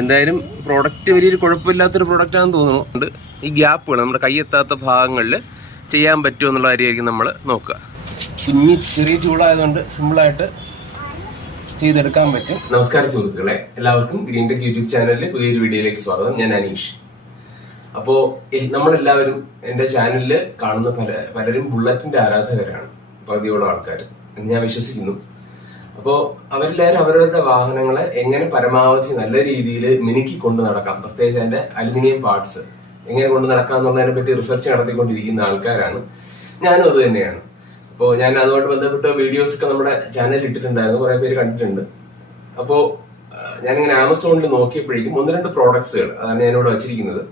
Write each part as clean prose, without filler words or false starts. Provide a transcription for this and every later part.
എന്തായാലും പ്രോഡക്റ്റ് വലിയൊരു കുഴപ്പമില്ലാത്തൊരു പ്രോഡക്റ്റാണെന്ന് തോന്നുന്നുണ്ട്. ഈ ഗ്യാപ്പുകൾ നമ്മുടെ കൈയെത്താത്ത ഭാഗങ്ങളിൽ ചെയ്യാൻ പറ്റുമോ എന്നുള്ള കാര്യമായിരിക്കും നമ്മൾ നോക്കുക. ചെറിയ ചൂടായതുകൊണ്ട് സിമ്പിളായിട്ട് ചെയ്തെടുക്കാൻ പറ്റും. നമസ്കാരം സുഹൃത്തുക്കളെ, എല്ലാവർക്കും ഗ്രീൻ ടെക് യൂട്യൂബ് ചാനലിലെ പുതിയൊരു വീഡിയോയിലേക്ക് സ്വാഗതം. ഞാൻ അനീഷ്. അപ്പോൾ നമ്മളെല്ലാവരും എൻ്റെ ചാനലിൽ കാണുന്ന പലരും ബുള്ളറ്റിന്റെ ആരാധകരാണ്, പകുതിയോളം ആൾക്കാർ എന്ന് ഞാൻ വിശ്വസിക്കുന്നു. അപ്പോൾ അവരെല്ലാവരും അവരവരുടെ വാഹനങ്ങളെ എങ്ങനെ പരമാവധി നല്ല രീതിയിൽ മിനുക്കി കൊണ്ട് നടക്കാം, പ്രത്യേകിച്ച് അതിന്റെ അലുമിനിയം പാർട്സ് എങ്ങനെ കൊണ്ട് നടക്കാം എന്നുള്ളതിനെ പറ്റി റിസർച്ച് നടത്തിക്കൊണ്ടിരിക്കുന്ന ആൾക്കാരാണ്. ഞാനും അത് തന്നെയാണ്. അപ്പോൾ ഞാൻ അതുമായിട്ട് ബന്ധപ്പെട്ട വീഡിയോസ് ഒക്കെ നമ്മുടെ ചാനലിൽ ഇട്ടിട്ടുണ്ടായിരുന്നു, കുറെ പേര് കണ്ടിട്ടുണ്ട്. അപ്പോൾ ഞാനിങ്ങനെ ആമസോണിൽ നോക്കിയപ്പോഴേക്കും 1-2 പ്രോഡക്ട്സുകൾ അതാണ് ഞാനിവിടെ വച്ചിരിക്കുന്നത്.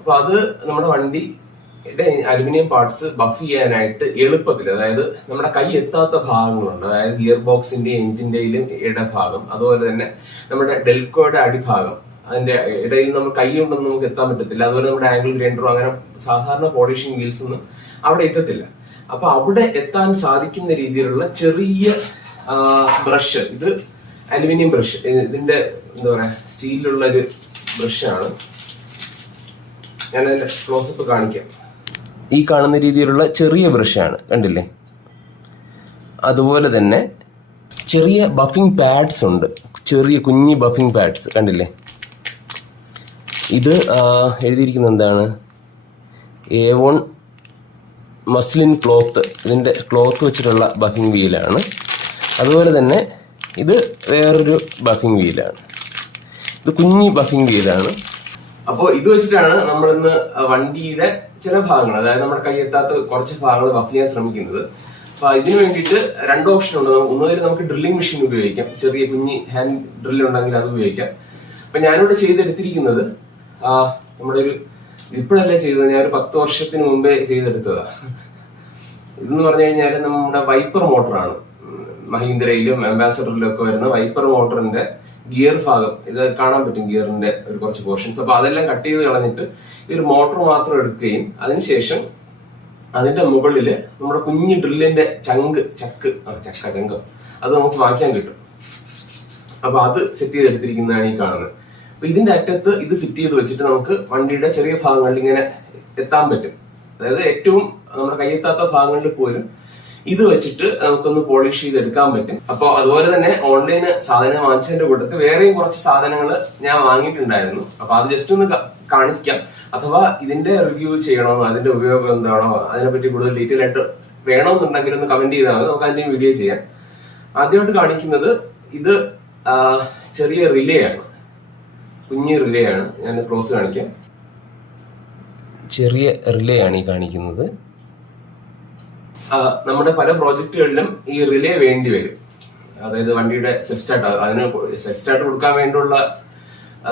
അപ്പൊ അത് നമ്മുടെ വണ്ടിയുടെ അലുമിനിയം പാർട്സ് ബഫ് ചെയ്യാനായിട്ട് എളുപ്പത്തിൽ, അതായത് നമ്മുടെ കൈ എത്താത്ത ഭാഗങ്ങളുണ്ട്, അതായത് ഗിയർ ബോക്സിന്റെയും എഞ്ചിന്റെയും ഇടഭാഗം, അതുപോലെ തന്നെ നമ്മുടെ ഡെൽക്കോയുടെ അടിഭാഗം, അതിന്റെ ഇടയിൽ നമ്മൾ കൈ കൊണ്ടൊന്നും നമുക്ക് എത്താൻ പറ്റത്തില്ല. അതുപോലെ നമ്മുടെ ആംഗിൾ ഗ്രൈൻഡറോ അങ്ങനെ സാധാരണ പോളിഷിംഗ് വീൽസ് ഒന്നും അവിടെ എത്തത്തില്ല. അപ്പൊ അവിടെ എത്താൻ സാധിക്കുന്ന രീതിയിലുള്ള ചെറിയ ബ്രഷ്, ഇത് അലുമിനിയം ബ്രഷ്, ഇതിന്റെ എന്താ പറയാ സ്റ്റീലിലുള്ള ഒരു ബ്രഷാണ്. ഞാൻ അതിന്റെ ക്ലോസപ്പ് കാണിക്കാം. ഈ കാണുന്ന രീതിയിലുള്ള ചെറിയ ബ്രഷാണ്, കണ്ടില്ലേ? അതുപോലെ തന്നെ ചെറിയ ബഫിംഗ് പാഡ്സ് ഉണ്ട്, ചെറിയ കുഞ്ഞി ബഫിംഗ് പാഡ്സ്, കണ്ടില്ലേ? ഇത് എഴുതിയിരിക്കുന്നത് എന്താണ്? A1 മസ്ലിൻ ക്ലോത്ത്, ഇതിൻ്റെ ക്ലോത്ത് വെച്ചിട്ടുള്ള ബഫിംഗ് വീലാണ്. അതുപോലെ തന്നെ ഇത് വേറൊരു ബഫിംഗ് വീലാണ്, ഇത് കുഞ്ഞി ബഫിംഗ് വീലാണ്. അപ്പോൾ ഇത് വെച്ചിട്ടാണ് നമ്മളിന്ന് വണ്ടിയുടെ ചില ഭാഗങ്ങൾ, അതായത് നമ്മുടെ കൈ എത്താത്ത കുറച്ച് ഭാഗങ്ങൾ ബഫ് ചെയ്യാൻ ശ്രമിക്കുന്നത്. അപ്പൊ ഇതിനു വേണ്ടിയിട്ട് 2 ഓപ്ഷൻ ഉണ്ട്. ഒന്നുകിൽ നമുക്ക് ഡ്രില്ലിംഗ് മെഷീൻ ഉപയോഗിക്കാം, ചെറിയ കുഞ്ഞി ഹാൻഡ് ഡ്രില്ല് ഉണ്ടെങ്കിൽ അത് ഉപയോഗിക്കാം. അപ്പൊ ഞാനിവിടെ ചെയ്തെടുത്തിരിക്കുന്നത് നമ്മുടെ ഒരു ഇപ്പോഴല്ലേ ചെയ്തത്, ഞാൻ ഒരു 10 വർഷത്തിന് മുമ്പേ ചെയ്തെടുത്തതാ. ഇതെന്ന് പറഞ്ഞു കഴിഞ്ഞാൽ നമ്മുടെ വൈപ്പർ മോട്ടറാണ്. മഹീന്ദ്രയിലും അംബാസഡറിലും ഒക്കെ വരുന്ന വൈപ്പർ മോട്ടറിന്റെ ഗിയർ ഭാഗം, ഇത് കാണാൻ പറ്റും, ഗിയറിന്റെ ഒരു കുറച്ച് പോർഷൻസ്. അപ്പൊ അതെല്ലാം കട്ട് ചെയ്ത് കളഞ്ഞിട്ട് ഈ ഒരു മോട്ടർ മാത്രം എടുക്കുകയും അതിനുശേഷം അതിന്റെ മുകളില് നമ്മുടെ കുഞ്ഞു ഡ്രില്ലിന്റെ ചക്ക് അത് നമുക്ക് വാങ്ങിക്കാൻ കിട്ടും. അപ്പൊ അത് സെറ്റ് ചെയ്തെടുത്തിരിക്കുന്നതാണ് ഈ കാണുന്നത്. അപ്പൊ ഇതിന്റെ അറ്റത്ത് ഇത് ഫിറ്റ് ചെയ്ത് വെച്ചിട്ട് നമുക്ക് വണ്ടിയുടെ ചെറിയ ഭാഗങ്ങളിൽ ഇങ്ങനെ എത്താൻ പറ്റും. അതായത് ഏറ്റവും നമ്മുടെ കയ്യെത്താത്ത ഭാഗങ്ങളിൽ പോലും ഇത് വെച്ചിട്ട് നമുക്കൊന്ന് പോളിഷ് ചെയ്തെടുക്കാൻ പറ്റും. അപ്പോൾ അതുപോലെ തന്നെ ഓൺലൈന് സാധനം വാങ്ങിച്ചതിന്റെ കൂട്ടത്തിൽ വേറെയും കുറച്ച് സാധനങ്ങൾ ഞാൻ വാങ്ങിയിട്ടുണ്ടായിരുന്നു. അപ്പൊ അത് ജസ്റ്റ് ഒന്ന് കാണിക്കാം. അഥവാ ഇതിന്റെ റിവ്യൂ ചെയ്യണമെന്നോ അതിന്റെ ഉപയോഗം എന്താണോ അതിനെപ്പറ്റി കൂടുതൽ ഡീറ്റെയിൽ ആയിട്ട് വേണമെന്നുണ്ടെങ്കിൽ ഒന്ന് കമന്റ് ചെയ്താൽ മതി, നമുക്ക് അതിന്റെ വീഡിയോ ചെയ്യാം. ആദ്യമായിട്ട് കാണിക്കുന്നത് ഇത് ചെറിയ റിലേ ആണ്, കുഞ്ഞ് റിലേ ആണ്. ഞാൻ ക്ലോസ് കാണിക്കാം. ചെറിയ റിലേ ആണ് ഈ കാണിക്കുന്നത്. നമ്മുടെ പല പ്രോജക്റ്റുകളിലും ഈ റിലേ വേണ്ടി വരും. അതായത് വണ്ടിയുടെ സെൽഫ് സ്റ്റാർട്ട്, അതിന് സെൽഫ് സ്റ്റാർട്ട് കൊടുക്കാൻ വേണ്ടിയുള്ള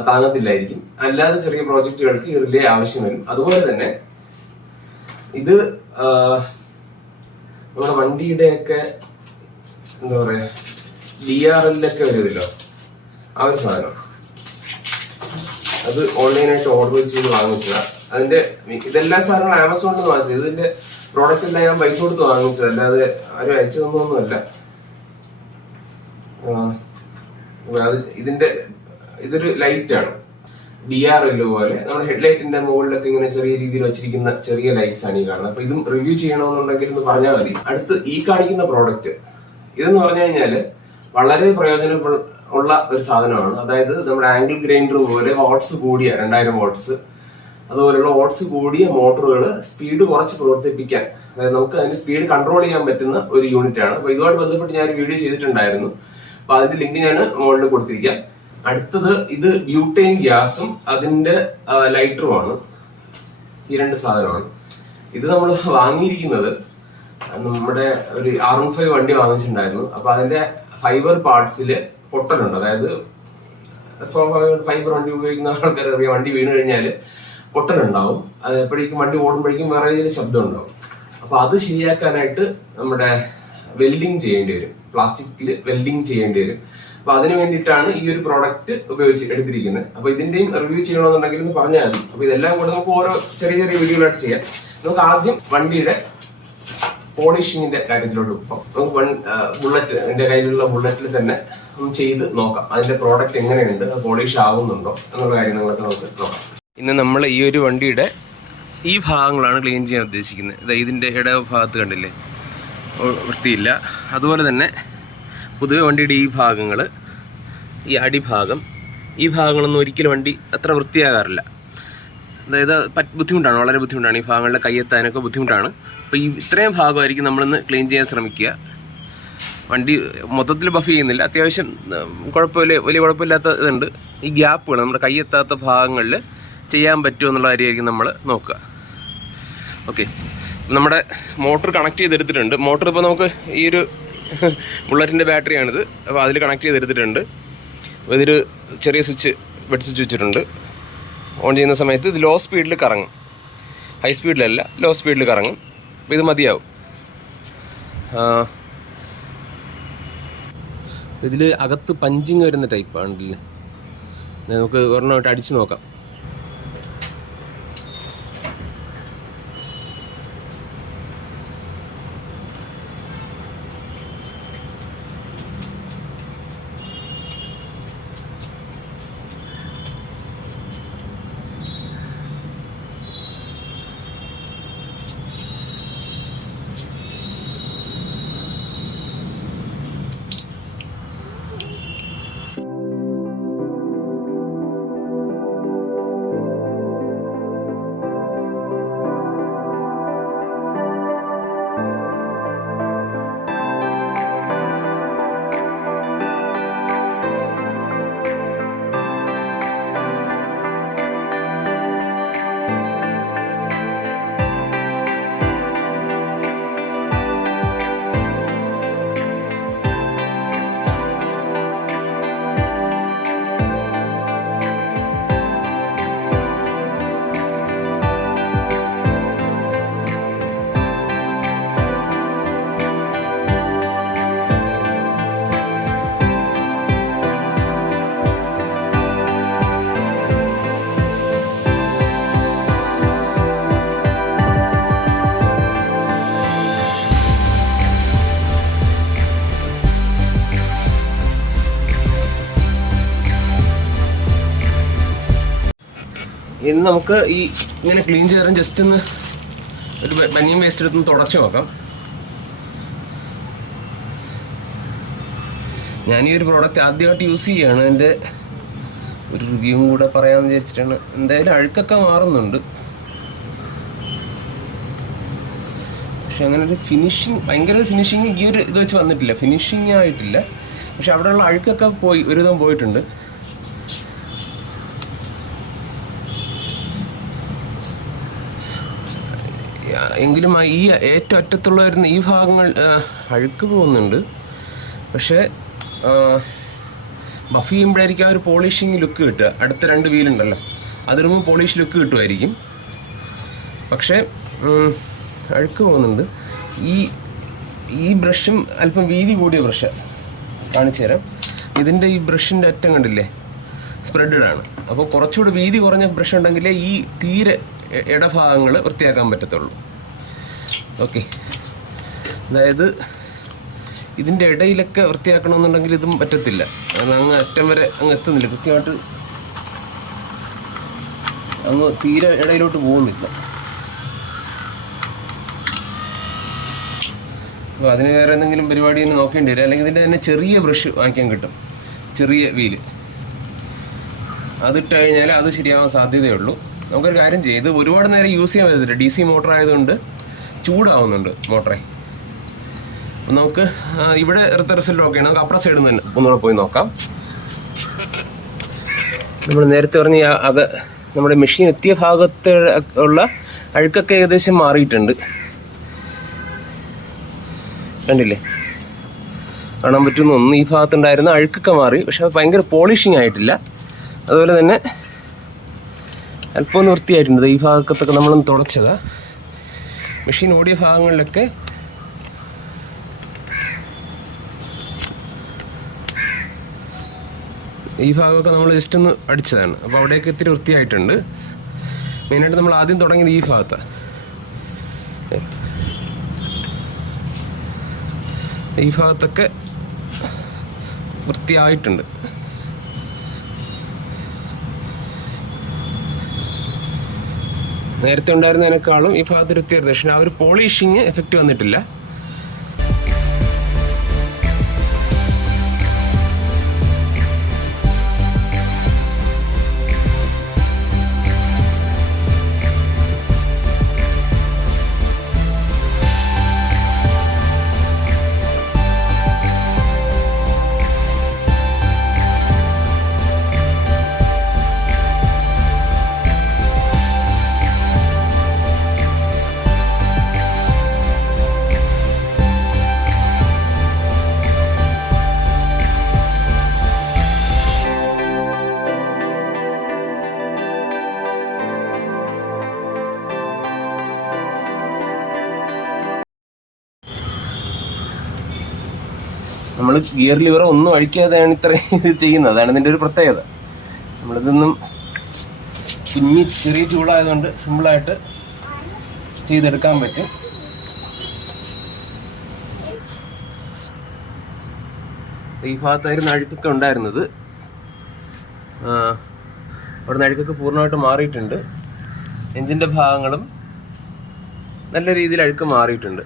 താങ്ങത്തില്ലായിരിക്കും. അല്ലാതെ ചെറിയ പ്രോജക്റ്റുകൾക്ക് ഈ റിലേ ആവശ്യം വരും. അതുപോലെ തന്നെ ഇത് നമ്മുടെ വണ്ടിയുടെയൊക്കെ എന്താ പറയാ DRLൊക്കെ വരുമല്ലോ, ആ ഒരു സാധനം. അത് ഓൺലൈനായിട്ട് ഓർഡർ ചെയ്ത് വാങ്ങിച്ചതാണ്. അതിന്റെ ഇതെല്ലാ സാധനങ്ങളും ആമസോണിൽ നിന്ന് വാങ്ങിച്ചത്. ഇതിന്റെ പ്രോഡക്റ്റ് എല്ലാം ഞാൻ പൈസ കൊടുത്ത് വാങ്ങിച്ചത്, അല്ലാതെ ആരും അയച്ചു തന്നൊന്നുമല്ല. ഇതൊരു ലൈറ്റ് ആണ്, DRL പോലെ നമ്മുടെ ഹെഡ്ലൈറ്റിന്റെ മുകളിലൊക്കെ ഇങ്ങനെ ചെറിയ രീതിയിൽ വെച്ചിരിക്കുന്ന ചെറിയ ലൈറ്റ്സ് ആണ് ഈ കാണുന്നത്. അപ്പൊ ഇതും റിവ്യൂ ചെയ്യണമെന്നുണ്ടെങ്കിൽ ഒന്ന് പറഞ്ഞാൽ മതി. അടുത്ത് ഈ കാണിക്കുന്ന പ്രോഡക്റ്റ്, ഇതെന്ന് പറഞ്ഞു കഴിഞ്ഞാല് വളരെ പ്രയോജനമുള്ള ഒരു സാധനമാണ്. അതായത് നമ്മുടെ ആംഗിൾ ഗ്രൈൻഡർ പോലെ വാട്ട്സ് കൂടിയ 2000 വാട്ട്സ്, അതുപോലെയുള്ള വാട്ട്സ് കൂടിയ മോട്ടോറുകൾ സ്പീഡ് കുറച്ച് പ്രവർത്തിപ്പിക്കാൻ, അതായത് നമുക്ക് അതിന്റെ സ്പീഡ് കൺട്രോൾ ചെയ്യാൻ പറ്റുന്ന ഒരു യൂണിറ്റ് ആണ്. അപ്പൊ ഇതുമായിട്ട് ബന്ധപ്പെട്ട് ഞാൻ ഒരു വീഡിയോ ചെയ്തിട്ടുണ്ടായിരുന്നു. അപ്പൊ അതിന്റെ ലിങ്ക് ഞാൻ മുകളിൽ കൊടുത്തിരിക്കാം. അടുത്തത് ഇത് ബ്യൂട്ടൈൻ ഗ്യാസും അതിന്റെ ലൈറ്ററുമാണ്. ഈ 2 സാധനമാണ്. ഇത് നമ്മൾ വാങ്ങിയിരിക്കുന്നത് നമ്മുടെ ഒരു R15 വണ്ടി വാങ്ങിച്ചിട്ടുണ്ടായിരുന്നു. അപ്പൊ അതിന്റെ ഫൈബർ പാർട്സിൽ പൊട്ടലുണ്ട്. അതായത് ഫൈബർ വണ്ടി ഉപയോഗിക്കുന്ന ആൾക്കാർ അറിയാം, വണ്ടി വീണ് കഴിഞ്ഞാല് പൊട്ടലുണ്ടാവും. അത് എപ്പോഴേക്കും വണ്ടി ഓടുമ്പോഴേക്കും വേറെ രീതിയിൽ ശബ്ദം ഉണ്ടാവും. അപ്പൊ അത് ശരിയാക്കാനായിട്ട് നമ്മുടെ വെൽഡിങ് ചെയ്യേണ്ടി വരും, പ്ലാസ്റ്റിക്കിൽ വെൽഡിങ് ചെയ്യേണ്ടി വരും. അപ്പൊ അതിന് വേണ്ടിയിട്ടാണ് ഈ ഒരു പ്രോഡക്റ്റ് ഉപയോഗിച്ച് എടുത്തിരിക്കുന്നത്. അപ്പൊ ഇതിന്റെയും റിവ്യൂ ചെയ്യണമെന്നുണ്ടെങ്കിൽ ഒന്ന് പറഞ്ഞാൽ മതി. അപ്പൊ ഇതെല്ലാം കൂടെ നമുക്ക് ഓരോ ചെറിയ ചെറിയ വീഡിയോകളായിട്ട് ചെയ്യാം. നമുക്ക് ആദ്യം വണ്ടിയുടെ പോളിഷിങ്ങിന്റെ കാര്യത്തിലോട്ട് പോകാം. നമുക്ക് ബുള്ളറ്റ്, എന്റെ കയ്യിലുള്ള ബുള്ളറ്റിൽ തന്നെ ഒന്ന് ചെയ്ത് നോക്കാം. അതിൻ്റെ പ്രോഡക്റ്റ് എങ്ങനെയുണ്ട്, പോളിഷ് ആവുന്നുണ്ടോ എന്നുള്ള കാര്യങ്ങളൊക്കെ നമുക്ക് നോക്കാം. ഇന്ന് നമ്മൾ ഈ ഒരു വണ്ടിയുടെ ഈ ഭാഗങ്ങളാണ് ക്ലീൻ ചെയ്യാൻ ഉദ്ദേശിക്കുന്നത്. ഇതിൻ്റെ ഭാഗത്ത് കണ്ടില്ലേ, വൃത്തിയില്ല. അതുപോലെ തന്നെ പൊതുവെ വണ്ടിയുടെ ഈ ഭാഗങ്ങൾ, ഈ അടിഭാഗം, ഈ ഭാഗങ്ങളൊന്നും ഒരിക്കലും വണ്ടി അത്ര വൃത്തിയാകാറില്ല. അതായത് ബുദ്ധിമുട്ടാണ്, വളരെ ബുദ്ധിമുട്ടാണ്. ഈ ഭാഗങ്ങളുടെ കയ്യെത്താനൊക്കെ ബുദ്ധിമുട്ടാണ്. അപ്പോൾ ഈ ഇത്രയും ഭാഗമായിരിക്കും നമ്മളിന്ന് ക്ലീൻ ചെയ്യാൻ ശ്രമിക്കുക. വണ്ടി മൊത്തത്തിൽ ബഫ് ചെയ്യുന്നില്ല, അത്യാവശ്യം കുഴപ്പമില്ല, വലിയ കുഴപ്പമില്ലാത്ത ഇതുണ്ട്. ഈ ഗ്യാപ്പുകൾ നമ്മുടെ കയ്യെത്താത്ത ഭാഗങ്ങളിൽ ചെയ്യാൻ പറ്റുമോ എന്നുള്ള കാര്യമായിരിക്കും നമ്മൾ നോക്കുക. ഓക്കെ, നമ്മുടെ മോട്ടർ കണക്ട് ചെയ്തെടുത്തിട്ടുണ്ട്. മോട്ടർ ഇപ്പോൾ നമുക്ക് ഈ ഒരു ബുള്ളറ്റിൻ്റെ ബാറ്ററിയാണിത്. അപ്പോൾ അതിൽ കണക്ട് ചെയ്തെടുത്തിട്ടുണ്ട്. ഇതൊരു ചെറിയ സ്വിച്ച്, ബെഡ് സ്വിച്ച് വെച്ചിട്ടുണ്ട്. ഓൺ ചെയ്യുന്ന സമയത്ത് ഇത് ലോ സ്പീഡിൽ കറങ്ങും, ഹൈ സ്പീഡിലല്ല, ലോ സ്പീഡിൽ കറങ്ങും. അപ്പോൾ ഇത് മതിയാവും. ഇതിൽ അകത്ത് പഞ്ചിങ് വരുന്ന ടൈപ്പാണല്ലേ. നമുക്ക് ഒരെണ്ണമായിട്ട് അടിച്ച് നോക്കാം. ഇനി നമുക്ക് ഈ ഇങ്ങനെ ക്ലീൻ ചെയ്യാൻ ജസ്റ്റ് ഒന്ന് ഒരു ബനിയൻ വേസ്റ്റ് എടുത്തൊന്ന് തുടച്ച് നോക്കാം. ഞാൻ ഈ ഒരു പ്രോഡക്റ്റ് ആദ്യമായിട്ട് യൂസ് ചെയ്യുകയാണ്. എൻ്റെ ഒരു റിവ്യൂവും കൂടെ പറയാമെന്ന് വിചാരിച്ചിട്ടാണ്. എന്തായാലും അഴുക്കൊക്കെ മാറുന്നുണ്ട്, പക്ഷെ അങ്ങനെ ഒരു ഫിനിഷിങ്, ഭയങ്കര ഒരു ഫിനിഷിങ് ഈ ഒരു ഇത് വെച്ച് വന്നിട്ടില്ല, ഫിനിഷിങ് ആയിട്ടില്ല. പക്ഷെ അവിടെയുള്ള അഴുക്കൊക്കെ ഒരുവിധം പോയിട്ടുണ്ട്. എങ്കിലും ഈ ഏറ്റവും അറ്റത്തുള്ള വരുന്ന ഈ ഭാഗങ്ങൾ അഴുക്ക് പോകുന്നുണ്ട്. പക്ഷേ ബഫ് ചെയ്യുമ്പോഴായിരിക്കും ആ ഒരു പോളിഷിങ് ലുക്ക് കിട്ടുക. അടുത്ത 2 വീലുണ്ടല്ലോ, അതിടുമ്പോൾ പോളിഷ് ലുക്ക് കിട്ടുമായിരിക്കും. പക്ഷേ അഴുക്ക് പോകുന്നുണ്ട്. ഈ ബ്രഷും അല്പം വീതി കൂടിയ ബ്രഷ് കാണിച്ചു തരാം. ഇതിൻ്റെ ഈ ബ്രഷിൻ്റെ അറ്റം കണ്ടില്ലേ, സ്പ്രെഡഡ് ആണ്. അപ്പോൾ കുറച്ചുകൂടി വീതി കുറഞ്ഞ ബ്രഷ് ഉണ്ടെങ്കിലേ ഈ തീരെ ഇടഭാഗങ്ങൾ വൃത്തിയാക്കാൻ പറ്റത്തുള്ളൂ. ഓക്കെ, അതായത് ഇതിൻ്റെ ഇടയിലൊക്കെ വൃത്തിയാക്കണമെന്നുണ്ടെങ്കിൽ ഇതും പറ്റത്തില്ല. അത് അങ്ങ് അറ്റം വരെ അങ്ങ് എത്തുന്നില്ല, കൃത്യമായിട്ട് അങ്ങ് തീരെ ഇടയിലോട്ട് പോകുന്നില്ല. അപ്പോൾ അതിന് വേറെ എന്തെങ്കിലും പരിപാടി തന്നെ നോക്കേണ്ടി വരും. അല്ലെങ്കിൽ ഇതിൻ്റെ തന്നെ ചെറിയ ബ്രഷ് വാങ്ങിക്കാൻ കിട്ടും, ചെറിയ വീല്. അതിട്ട് കഴിഞ്ഞാൽ അത് ശരിയാവാൻ സാധ്യതയുള്ളൂ. നമുക്കൊരു കാര്യം ചെയ്ത് ഒരുപാട് നേരം യൂസ് ചെയ്യാൻ പറ്റത്തില്ല. DC മോട്ടർ ആയതുകൊണ്ട് ചൂടാവുന്നുണ്ട് മോട്ടറെ. അപ്പം നമുക്ക് ഇവിടെ റിസൾട്ട് ഓക്കെയാണ്. നമുക്ക് അപ്പുറ സൈഡിൽ നിന്ന് തന്നെ ഒന്നുകൂടെ പോയി നോക്കാം. നമ്മൾ നേരത്തെ പറഞ്ഞ അത് നമ്മുടെ മെഷീൻ എത്തിയ ഭാഗത്ത് ഉള്ള അഴുക്കൊക്കെ ഏകദേശം മാറിയിട്ടുണ്ട്. കണ്ടില്ലേ, കാണാൻ പറ്റുന്ന ഒന്ന് ഈ ഭാഗത്തുണ്ടായിരുന്ന അഴുക്കൊക്കെ മാറി. പക്ഷെ അത് ഭയങ്കര പോളിഷിങ് ആയിട്ടില്ല. അതുപോലെ തന്നെ അല്പം ഒന്ന് വൃത്തിയായിട്ടുണ്ട്. ഈ ഭാഗത്തൊക്കെ നമ്മളൊന്ന് തുടച്ചത്. മെഷീൻ ഓടിയ ഭാഗങ്ങളിലൊക്കെ ഈ ഭാഗമൊക്കെ നമ്മൾ ജസ്റ്റ് ഒന്ന് അടിച്ചതാണ്. അപ്പോൾ അവിടെയൊക്കെ ഇത്തിരി വൃത്തിയായിട്ടുണ്ട്. മെയിനായിട്ട് നമ്മൾ ആദ്യം തുടങ്ങിയത് ഈ ഭാഗത്താണ്. ഈ ഭാഗത്തൊക്കെ വൃത്തിയായിട്ടുണ്ട്. നേരത്തെ ഉണ്ടായിരുന്നതിനേക്കാളും ഈ ഭാഗത്തൊരു വ്യത്യാസം. പക്ഷേ ആ ഒരു പോളിഷിങ് എഫക്റ്റ് വന്നിട്ടില്ല. നമ്മൾ ഗിയർ ലിവർ ഒന്നും അഴിക്കാതെയാണ് ഇത്രയും ഇത് ചെയ്യുന്നത്. അതാണ് ഇതിൻ്റെ ഒരു പ്രത്യേകത. നമ്മളിതൊന്നും കുഞ്ഞി ചെറിയ ചൂടായതുകൊണ്ട് സിമ്പിളായിട്ട് ചെയ്തെടുക്കാൻ പറ്റും. ഈ ഭാഗത്തായിരുന്നു അഴുക്കൊക്കെ ഉണ്ടായിരുന്നത്. അവിടെ നിന്ന് അഴുക്കൊക്കെ പൂർണ്ണമായിട്ട് മാറിയിട്ടുണ്ട്. എഞ്ചിൻ്റെ ഭാഗങ്ങളും നല്ല രീതിയിൽ അഴുക്ക് മാറിയിട്ടുണ്ട്.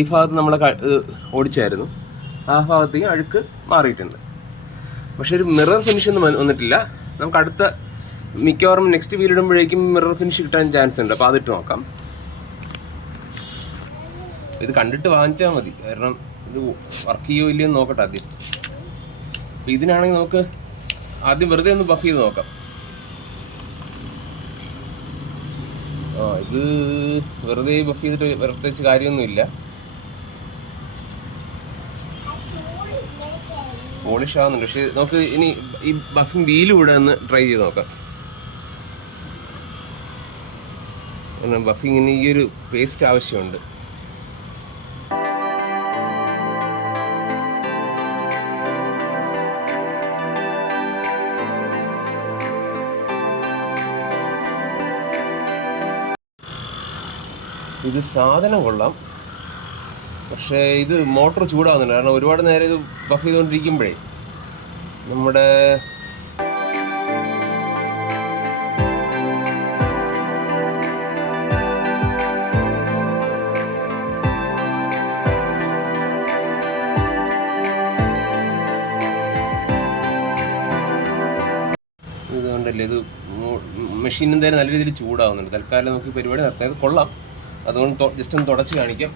ഈ ഭാഗത്ത് നമ്മൾ ഓടിച്ചായിരുന്നു, ആ ഭാഗത്തേക്ക് അഴുക്ക് മാറിയിട്ടുണ്ട്. പക്ഷെ ഒരു മിറർ ഫിനിഷ് ഒന്നും വന്നിട്ടില്ല. നമുക്ക് അടുത്ത മിക്കവാറും നെക്സ്റ്റ് വീൽ ഇടുമ്പോഴേക്കും മിറർ ഫിനിഷ് കിട്ടാൻ ചാൻസ് ഉണ്ട്. അപ്പോൾ അതിട്ട് നോക്കാം. ഇത് കണ്ടിട്ട് വാങ്ങിച്ചാൽ മതി, കാരണം ഇത് വർക്ക് ചെയ്യുമോ ഇല്ലയെന്ന് നോക്കട്ടെ ആദ്യം. അപ്പം ഇതിനാണെങ്കിൽ നമുക്ക് ആദ്യം വെറുതെ ഒന്ന് ബഫ് ചെയ്ത് നോക്കാം. ഇത് വെറുതെ ബഫ് ചെയ്തിട്ട് പ്രത്യേകിച്ച് കാര്യമൊന്നുമില്ല. പോളിഷ് ആവുന്നുണ്ട്. പക്ഷെ നമുക്ക് ഇനി ഈ ബഫിംഗ് വീലും ഇവിടെ ഒന്ന് ട്രൈ ചെയ്ത് നോക്കാം. ബഫിങ്ങിന് ഈ ഒരു പേസ്റ്റ് ആവശ്യമുണ്ട്. ഇത് സാധനം കൊള്ളാം, പക്ഷേ ഇത് മോട്ടർ ചൂടാവുന്നുണ്ട്. കാരണം ഒരുപാട് നേരം ഇത് ബഫ് ചെയ്തുകൊണ്ടിരിക്കുമ്പോഴേ നമ്മുടെ ഇതുകൊണ്ടല്ലേ ഇത് മെഷീൻ എന്തായാലും നല്ല രീതിയിൽ ചൂടാവുന്നുണ്ട്. തൽക്കാലം നമുക്ക് പരിപാടി നടത്താം. ഇത് കൊള്ളാം, അതുകൊണ്ട് ജസ്റ്റ് ഒന്ന് തുടച്ച് കാണിക്കാം.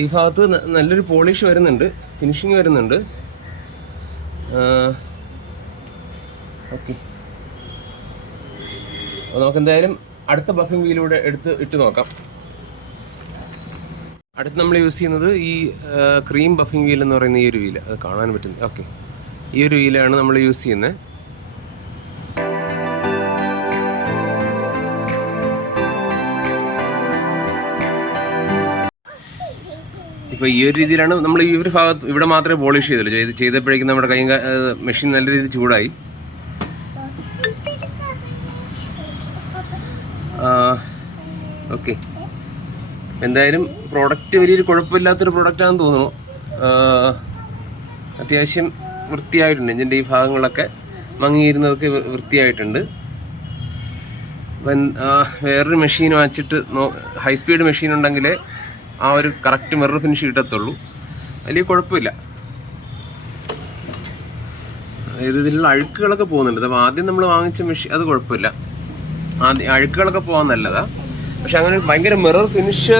ഈ ഭാഗത്ത് നല്ലൊരു പോളിഷ് വരുന്നുണ്ട്, ഫിനിഷിങ് വരുന്നുണ്ട്. ഓക്കെ, അപ്പോൾ നമുക്ക് എന്തായാലും അടുത്ത ബഫിംഗ് വീലൂടെ ഇട്ട് നോക്കാം. അടുത്ത് നമ്മൾ യൂസ് ചെയ്യുന്നത് ഈ ക്രീം ബഫിംഗ് വീൽ എന്ന് പറയുന്ന ഈ ഒരു വീല്. അത് കാണാൻ പറ്റുന്നത്. ഓക്കെ, ഈ ഒരു വീലാണ് നമ്മൾ യൂസ് ചെയ്യുന്നത്. ഇപ്പോൾ ഈ ഒരു രീതിയിലാണ് നമ്മൾ ഈ ഒരു ഭാഗത്ത് ഇവിടെ മാത്രമേ പോളിഷ് ചെയ്തുള്ളൂ. ചെയ്തപ്പോഴേക്കും നമ്മുടെ കൈ മെഷീൻ നല്ല രീതിയിൽ ചൂടായി. ഓക്കെ, എന്തായാലും പ്രോഡക്റ്റ് വലിയൊരു കുഴപ്പമില്ലാത്തൊരു പ്രോഡക്റ്റാണെന്ന് തോന്നുന്നു. അത്യാവശ്യം വൃത്തിയായിട്ടുണ്ട്. എഞ്ചിൻ്റെ ഈ ഭാഗങ്ങളൊക്കെ മങ്ങിയിരുന്നതൊക്കെ വൃത്തിയായിട്ടുണ്ട്. വേറൊരു മെഷീൻ വെച്ചിട്ട് ഹൈ സ്പീഡ് മെഷീൻ ഉണ്ടെങ്കിൽ ആ ഒരു കറക്റ്റ് മിറർ ഫിനിഷ് കിട്ടത്തുള്ളൂ. വലിയ കുഴപ്പമില്ല. അതായത് ഇതിലുള്ള അഴുക്കുകളൊക്കെ പോകുന്നുണ്ട്. അപ്പോൾ ആദ്യം നമ്മൾ വാങ്ങിച്ച മെഷീൻ അത് കുഴപ്പമില്ല, ആദ്യം അഴുക്കുകളൊക്കെ പോകാൻ നല്ലതാ. പക്ഷെ അങ്ങനെ ഭയങ്കര മിറർ ഫിനിഷ്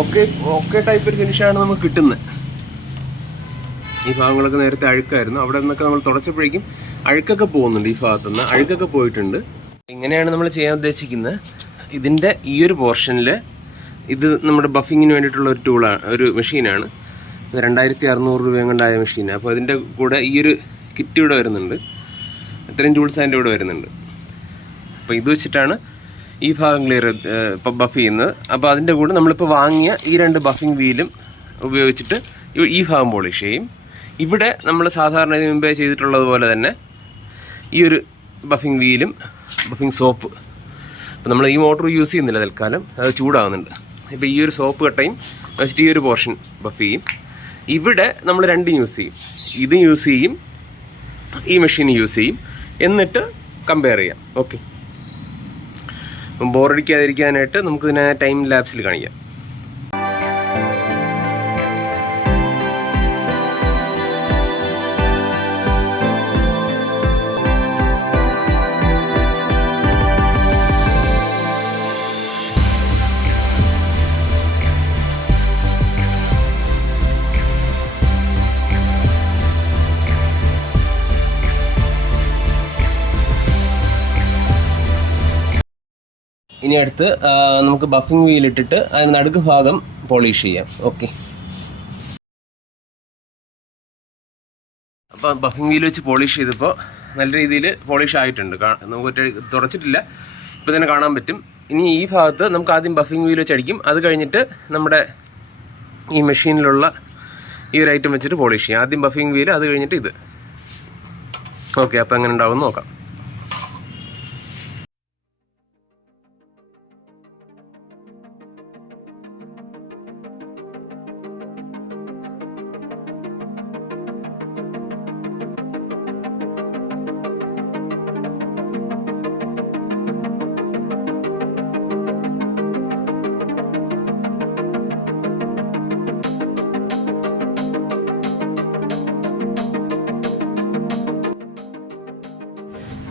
ഓക്കെ ടൈപ്പ് ഒരു ഫിനിഷാണ് നമുക്ക് കിട്ടുന്നത്. ഈ ഭാഗങ്ങളൊക്കെ നേരത്തെ അഴുക്കായിരുന്നു, അവിടെ നിന്നൊക്കെ നമ്മൾ തുടച്ചപ്പോഴേക്കും അഴുക്കൊക്കെ പോകുന്നുണ്ട്. ഈ ഭാഗത്തുനിന്ന് അഴുക്കൊക്കെ പോയിട്ടുണ്ട്. ഇങ്ങനെയാണ് നമ്മൾ ചെയ്യാൻ ഉദ്ദേശിക്കുന്നത്. ഇതിൻ്റെ ഈ ഒരു പോർഷനിൽ ഇത് നമ്മുടെ ബഫിങ്ങിന് വേണ്ടിയിട്ടുള്ള ഒരു ടൂളാണ്, ഒരു മെഷീനാണ്. 2600 രൂപ കൊണ്ടായ മെഷീനാണ്. അപ്പോൾ അതിൻ്റെ കൂടെ ഈ ഒരു കിറ്റ് ഇവിടെ വരുന്നുണ്ട്. ഇത്രയും ടൂൾസ് അതിൻ്റെ കൂടെ വരുന്നുണ്ട്. അപ്പോൾ ഇത് വെച്ചിട്ടാണ് ഈ ഭാഗം ഇപ്പോൾ ബഫ് ചെയ്യുന്നത്. അപ്പോൾ അതിൻ്റെ കൂടെ നമ്മളിപ്പോൾ വാങ്ങിയ ഈ 2 ബഫിംഗ് വീലും ഉപയോഗിച്ചിട്ട് ഈ ഭാഗം പോളിഷ് ചെയ്യും. ഇവിടെ നമ്മൾ സാധാരണ മുമ്പേ ചെയ്തിട്ടുള്ളത് പോലെ തന്നെ ഈ ഒരു ബഫിംഗ് വീലും ബഫിംഗ് സോപ്പ് അപ്പോൾ നമ്മൾ ഈ മോട്ടർ യൂസ് ചെയ്യുന്നില്ല തൽക്കാലം, അത് ചൂടാകുന്നുണ്ട്. ഇപ്പോൾ ഈ ഒരു സോപ്പ് കട്ടയും വെച്ചിട്ട് ഈ ഒരു പോർഷൻ ബഫ് ചെയ്യും. ഇവിടെ നമ്മൾ രണ്ടും യൂസ് ചെയ്യും, ഇത് യൂസ് ചെയ്യും, ഈ മെഷീൻ യൂസ് ചെയ്യും, എന്നിട്ട് കമ്പയർ ചെയ്യാം. ഓക്കെ, ബോറടിക്കാതിരിക്കാനായിട്ട് നമുക്കിതിനെ ടൈം ലാപ്സിൽ കാണിക്കാം. ഇനി അടുത്ത് നമുക്ക് ബഫിംഗ് വീൽ ഇട്ടിട്ട് അതിന് നടുക്ക് ഭാഗം പോളിഷ് ചെയ്യാം. ഓക്കെ, അപ്പോൾ ബഫിംഗ് വീൽ വെച്ച് പോളിഷ് ചെയ്തപ്പോൾ നല്ല രീതിയിൽ പോളിഷ് ആയിട്ടുണ്ട്. നമുക്ക് തുടച്ചിട്ടില്ല, ഇപ്പോൾ തന്നെ കാണാൻ പറ്റും. ഇനി ഈ ഭാഗത്ത് നമുക്ക് ആദ്യം ബഫിംഗ് വീൽ വെച്ച് അടിക്കും, അത് കഴിഞ്ഞിട്ട് നമ്മുടെ ഈ മെഷീനിലുള്ള ഈ ഒരു ഐറ്റം വെച്ചിട്ട് പോളിഷ് ചെയ്യാം. ആദ്യം ബഫിംഗ് വീൽ, അത് കഴിഞ്ഞിട്ട് ഇത്. ഓക്കെ, അപ്പോൾ എങ്ങനെ ഉണ്ടാവും നോക്കാം.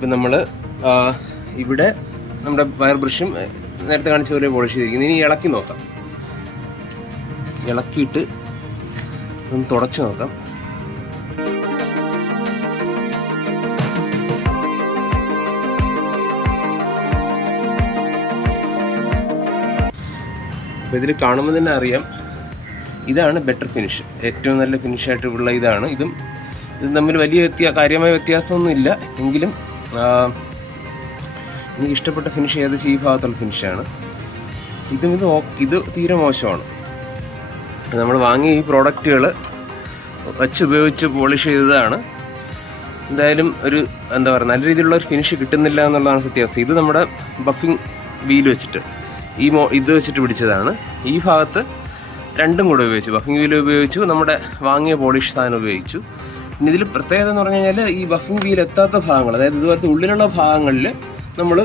ഇപ്പം നമ്മൾ ഇവിടെ നമ്മുടെ വയർ ബ്രഷും നേരത്തെ കാണിച്ച പോലെ പോളിഷ് ചെയ്തിരിക്കുന്നു. ഇനി ഇളക്കി നോക്കാം, ഇളക്കിയിട്ട് ഒന്ന് തുടച്ച് നോക്കാം. അപ്പോൾ ഇതിൽ കാണുമ്പോൾ തന്നെ അറിയാം, ഇതാണ് ബെറ്റർ ഫിനിഷ്, ഏറ്റവും നല്ല ഫിനിഷായിട്ടുള്ള ഇതാണ്. ഇത് തമ്മിൽ വലിയ കാര്യമായ വ്യത്യാസമൊന്നുമില്ല, എങ്കിലും എനിക്ക് ഇഷ്ടപ്പെട്ട ഫിനിഷ് ഏകദേശം ഈ ഭാഗത്തുള്ള ഫിനിഷാണ്. ഇത് തീരെ മോശമാണ്. നമ്മൾ വാങ്ങിയ ഈ പ്രോഡക്റ്റുകൾ ഉപയോഗിച്ച് പോളിഷ് ചെയ്തതാണ്. എന്തായാലും ഒരു എന്താ പറയുക, നല്ല രീതിയിലുള്ള ഒരു ഫിനിഷ് കിട്ടുന്നില്ല എന്നുള്ളതാണ് സത്യാവസ്ഥ. ഇത് നമ്മുടെ ബഫിംഗ് വീൽ വെച്ചിട്ട് ഇത് വെച്ചിട്ട് പിടിച്ചതാണ്. ഈ ഭാഗത്ത് രണ്ടും കൂടെ ഉപയോഗിച്ചു, ബഫിംഗ് വീൽ ഉപയോഗിച്ചു, നമ്മുടെ വാങ്ങിയ പോളിഷ് സാധനം ഉപയോഗിച്ചു. പിന്നെ ഇതിൽ പ്രത്യേകത എന്ന് പറഞ്ഞു കഴിഞ്ഞാൽ ഈ ബഫിംഗ് വീൽ എത്താത്ത ഭാഗങ്ങൾ, അതായത് ഇതുപോലത്തെ ഉള്ളിലുള്ള ഭാഗങ്ങളിൽ നമ്മൾ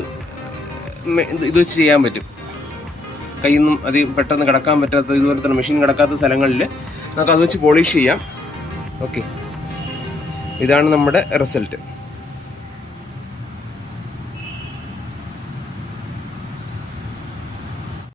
ഇത് വെച്ച് ചെയ്യാൻ പറ്റും. കയ്യിൽ നിന്നും അത് പെട്ടെന്ന് കിടക്കാൻ പറ്റാത്ത, ഇതുപോലത്തെ മെഷീൻ കിടക്കാത്ത സ്ഥലങ്ങളിൽ നമുക്ക് അത് വെച്ച് പോളിഷ് ചെയ്യാം. ഓക്കെ, ഇതാണ് നമ്മുടെ റിസൾട്ട്.